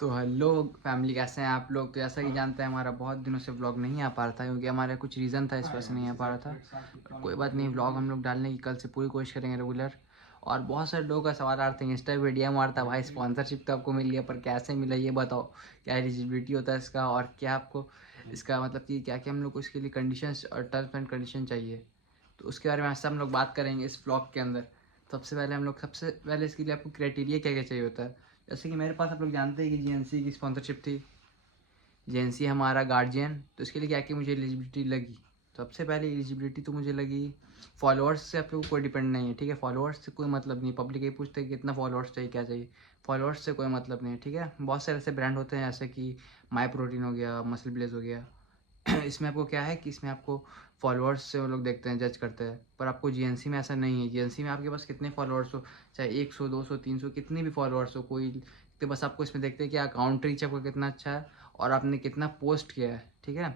तो hello family, कैसे हैं आप लोग। तो जैसा कि जानते हैं हमारा बहुत दिनों से व्लॉग नहीं आ पा रहा था क्योंकि हमारा कुछ रीज़न था, इस वजह से नहीं आ पा रहा था। कोई बात नहीं, व्लॉग हम लोग डालने की कल से पूरी कोशिश करेंगे रेगुलर। और बहुत सारे लोगों का सवाल आ रहे थे, इंस्टा पे डीएम आ रहा था, भाई स्पॉन्सरशिप तो आपको मिल गया पर कैसे मिला ये बताओ, क्या एलिजिबिलिटी होता है इसका, और क्या आपको इसका मतलब कि क्या क्या हम लोग को इसके लिए कंडीशंस और टर्म्स एंड कंडीशन चाहिए। तो उसके बारे में आज हम लोग बात करेंगे इस व्लॉग के अंदर। सबसे पहले इसके लिए आपको क्राइटेरिया क्या क्या चाहिए होता है। जैसे कि मेरे पास आप लोग जानते हैं कि जीएनसी की स्पॉन्सरशिप थी। जीएनसी हमारा गार्जियन, तो इसके लिए क्या कि मुझे एलिजिबिलिटी लगी। सबसे पहले एलिजिबिलिटी तो मुझे लगी, फॉलोअर्स से आप लोग को कोई डिपेंड नहीं है, ठीक है। फॉलोअर्स से कोई मतलब नहीं, पब्लिक ये पूछते हैं कि कितना फॉलोअर्स चाहिए, क्या चाहिए। फॉलोअर्स से कोई मतलब नहीं है, ठीक है। बहुत सारे ऐसे ब्रांड होते हैं जैसे कि माई प्रोटीन हो गया, मसल ब्लेज हो गया। इसमें आपको क्या है कि इसमें आपको फॉलोअर्स से वो लोग देखते हैं, जज करते हैं। पर आपको जीएनसी में ऐसा नहीं है। जीएनसी में आपके पास कितने फॉलोअर्स हो, चाहे 100 200 300 कितने भी फॉलोअर्स हो, कोई तो बस आपको इसमें देखते हैं कि अकाउंट रीच आपका कितना अच्छा है और आपने कितना पोस्ट किया है, ठीक है।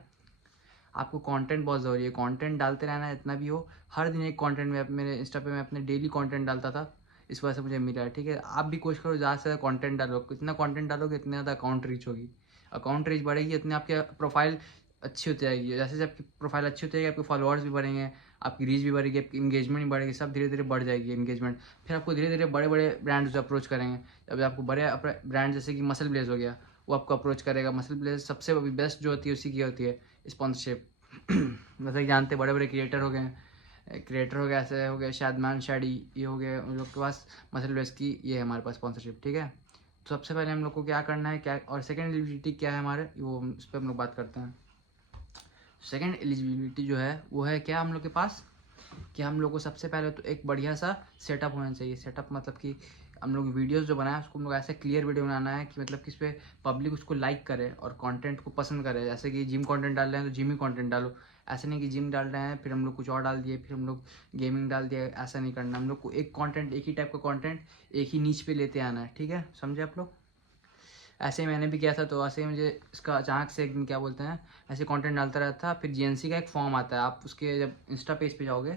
आपको कंटेंट बहुत ज़रूरी है, कंटेंट डालते रहना है, इतना भी हो। हर दिन एक कंटेंट में मेरे इंस्टा पे मैं अपने डेली कंटेंट डालता था, इस वजह से मुझे मिला है, ठीक है। आप भी कोशिश करो ज़्यादा से ज़्यादा कंटेंट डालो, कितना कंटेंट डालोगे इतनी ज़्यादा अकाउंट रीच होगी। अकाउंट रीच बढ़ेगी इतने आपके प्रोफाइल अच्छी होती जाएगी। जैसे जैसे आपकी प्रोफाइल अच्छी होती जाएगी, आपके फॉलोअर्स भी बढ़ेंगे, आपकी रीच भी बढ़ेगी, आपकी इंगेजमेंट भी बढ़ेगी, सब धीरे धीरे बढ़ जाएगी इंगेजमेंट। फिर आपको धीरे धीरे बड़े बड़े ब्रांड्स अप्रोच करेंगे। जब आपको बड़े ब्रांड जैसे कि मसल ब्लेज हो गया, वो आपको अप्रोच करेगा। मसल ब्लेज सबसे बेस्ट जो होती है उसी की होती है स्पॉन्सरशिप। जैसे कि जानते बड़े बड़े क्रिएटर हो गए, ऐसे हो गए शादमान शाडी, ये हो गए उन लोग के पास मसल ब्लेज की ये है हमारे पास स्पॉन्सरशिप, ठीक है। तो सबसे पहले हम लोग को क्या करना है, क्या और सेकंड एलिजिबिलिटी क्या है हमारे, वो उस पर हम लोग बात करते हैं। सेकंड एलिजिबिलिटी जो है वो है क्या हम लोग के पास, कि हम लोग को सबसे पहले तो एक बढ़िया सा सेटअप होना चाहिए। सेटअप मतलब कि हम लोग वीडियोस जो बनाए उसको हम लोग ऐसे क्लियर वीडियो बनाना है कि मतलब कि इस पर पब्लिक उसको लाइक करे और कंटेंट को पसंद करे। जैसे कि जिम कंटेंट डाल रहे हैं तो जिम ही कंटेंट डालो, ऐसा नहीं कि जिम डाल रहे हैं फिर हम लोग कुछ और डाल दिए, फिर हम लोग गेमिंग डाल दिया, ऐसा नहीं करना। हम लोग को एक कंटेंट, एक ही टाइप का कंटेंट एक ही नीच पे लेते आना है, ठीक है, समझे आप लोग। ऐसे ही मैंने भी किया था, तो ऐसे ही मुझे इसका अचानक से एक दिन क्या बोलते हैं, ऐसे कंटेंट डालता रहता था। फिर जीएनसी का एक फॉर्म आता है, आप उसके जब इंस्टा पेज पे जाओगे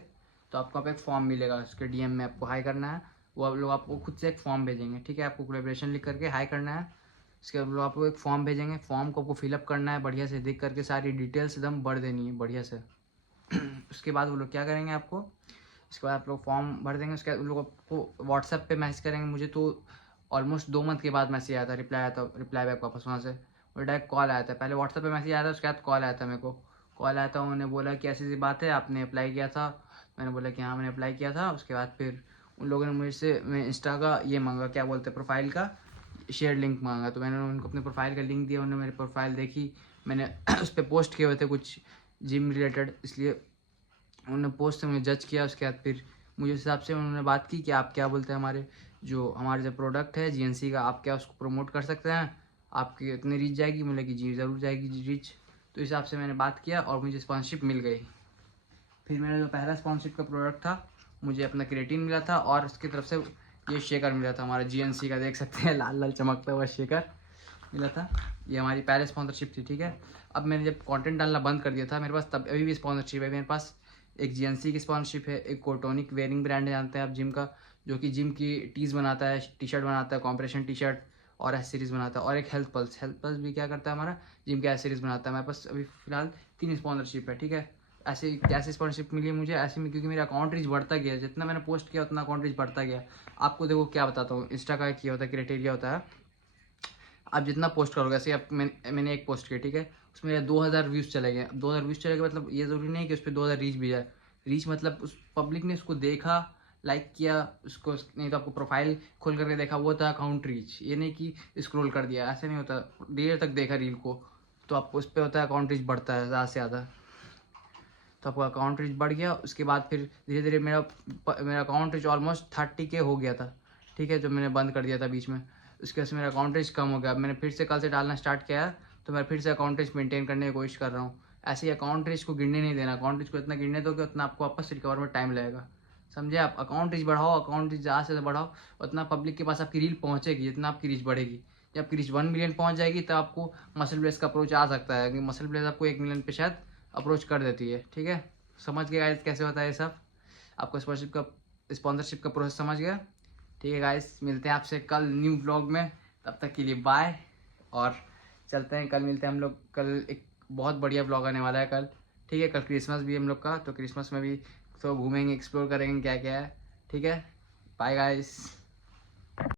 तो आपको आप एक फॉर्म मिलेगा, उसके डीएम में आपको हाई करना है। वो आप लोग आपको खुद से एक फॉर्म भेजेंगे, ठीक है। आपको कोलैबोरेशन लिख करके हाई करना है, उसके बाद लोग आपको एक फॉर्म भेजेंगे। फॉर्म को आपको फिलअप करना है बढ़िया से, देख करके सारी डिटेल्स एकदम भर देनी है बढ़िया से। उसके बाद वो लोग क्या करेंगे आपको, उसके बाद आप लोग फॉर्म भर देंगे। उसके बाद उन लोग आपको व्हाट्सएप पे मैसेज करेंगे। मुझे तो ऑलमोस्ट 2 मंथ के बाद मैसेज आया था, रिप्लाई आया था, रिप्लाई बैक वापस वहाँ से। और डायरेक्ट कॉल आया था, पहले व्हाट्सएप पे मैसेज आया था, उसके बाद कॉल आया था मेरे को। कॉल आया था, उन्होंने बोला कि ऐसी ऐसी बात है, आपने अप्लाई किया था। मैंने बोला कि हाँ मैंने अप्लाई किया था। उसके बाद फिर उन लोगों ने मुझसे मैं इंस्टा का ये मांगा, क्या बोलते हैं, प्रोफाइल का शेयर लिंक मांगा। तो मैंने उनको अपने प्रोफाइल का लिंक दिया, उन्होंने मेरी प्रोफाइल देखी। मैंने उस पर पोस्ट किए हुए थे कुछ जिम रिलेटेड, इसलिए उन्होंने पोस्ट से मुझे जज किया। उसके बाद फिर मुझे उस हिसाब से उन्होंने बात की कि आप क्या बोलते हैं, हमारे जो प्रोडक्ट है जीएनसी का, आप क्या उसको प्रमोट कर सकते हैं, आपकी इतनी रीच जाएगी। मुझे कि जी ज़रूर जाएगी जी रीच। तो इस हिसाब से मैंने बात किया और मुझे स्पॉन्सरशिप मिल गई। फिर मेरा जो पहला स्पॉन्सरशिप का प्रोडक्ट था, मुझे अपना क्रिएटिन मिला था और उसकी तरफ से ये शेकर मिला था, हमारा जीएनसी का, देख सकते हैं लाल लाल चमकता हुआ शेकर मिला था। ये हमारी पहले स्पॉन्सरशिप थी, ठीक है। अब मैंने जब कंटेंट डालना बंद कर दिया था, मेरे पास तब अभी भी स्पॉन्सरशिप है मेरे पास। एक जीएनसी की स्पॉन्सरशिप है, एक कोटोनिक वेयरिंग ब्रांड जानते हैं आप जिम का, जो कि जिम की टीज बनाता है, टी शर्ट बनाता है, कॉम्प्रेशन टी शर्ट और एस सीरीज़ बनाता है। और एक हेल्थ पल्स भी क्या करता है हमारा, जिम का एस सीरीज़ बनाता है। मेरे पास अभी फिलहाल 3 स्पॉन्सरशिप है, ठीक है। ऐसे कैसे स्पॉन्सरशिप मिली मुझे, ऐसे में क्योंकि मेरा अकाउंट रीच बढ़ता गया, जितना मैंने पोस्ट किया उतना अकाउंट रीच बढ़ता गया। आपको देखो क्या बताता हूँ, इंस्टा का क्या होता है, क्राइटेरिया होता है। आप जितना पोस्ट करोगे, ऐसे आप मैंने एक पोस्ट किया, ठीक है, उसमें मेरे 2000 व्यूज़ चले गए। 2000 व्यूज़ चले गए मतलब ये ज़रूरी नहीं कि उस पर 2000 रीच भी जाए। रीच मतलब उस पब्लिक ने उसको देखा, लाइक किया उसको, नहीं तो आपको प्रोफाइल खोल करके देखा, वो था अकाउंट रीच। ये नहीं कि स्क्रॉल कर दिया, ऐसा नहीं होता। देर तक देखा रील को, तो आपको उस पर होता है अकाउंट रीच बढ़ता है ज़्यादा से ज़्यादा। तो आपका अकाउंट रीच बढ़ गया। उसके बाद फिर धीरे धीरे मेरा अकाउंट रीच ऑलमोस्ट 30K हो गया था, ठीक है, जब मैंने बंद कर दिया था बीच में। उसके वजह से मेरा अकाउंट रीच कम हो गया। मैंने फिर से कल से डालना स्टार्ट किया है, तो मैं फिर से अकाउंट रीच मेंटेन करने की कोशिश कर रहा हूँ। ऐसे ही अकाउंट रीच को गिरने नहीं देना, अकाउंट रीच को इतना गिरने दोगे उतना आपको वापस रिकवर में टाइम लगेगा, समझे आप। अकाउंट रीच बढ़ाओ, अकाउंट रीच ज़्यादा से ज़्यादा बढ़ाओ, उतना पब्लिक के पास आपकी रील पहुँचेगी, जितना आपकी रीच बढ़ेगी। जब आपकी रीच 1 मिलियन पहुँच जाएगी तब आपको मसल ब्लेस का अप्रोच आ सकता है, क्योंकि मसल ब्लेस आपको 1 मिलियन पे शायद अप्रोच कर देती है, ठीक है। समझ गए गाइस कैसे होता है ये सब, आपको स्पॉन्सरशिप का प्रोसेस समझ गया, ठीक है गाइस। मिलते हैं आपसे कल न्यू व्लॉग में, तब तक के लिए बाय। और चलते हैं, कल मिलते हैं हम लोग। कल एक बहुत बढ़िया ब्लॉग आने वाला है कल, ठीक है। कल क्रिसमस भी हम लोग का, तो क्रिसमस में भी तो घूमेंगे, एक्सप्लोर करेंगे क्या क्या है, ठीक है। Bye guys.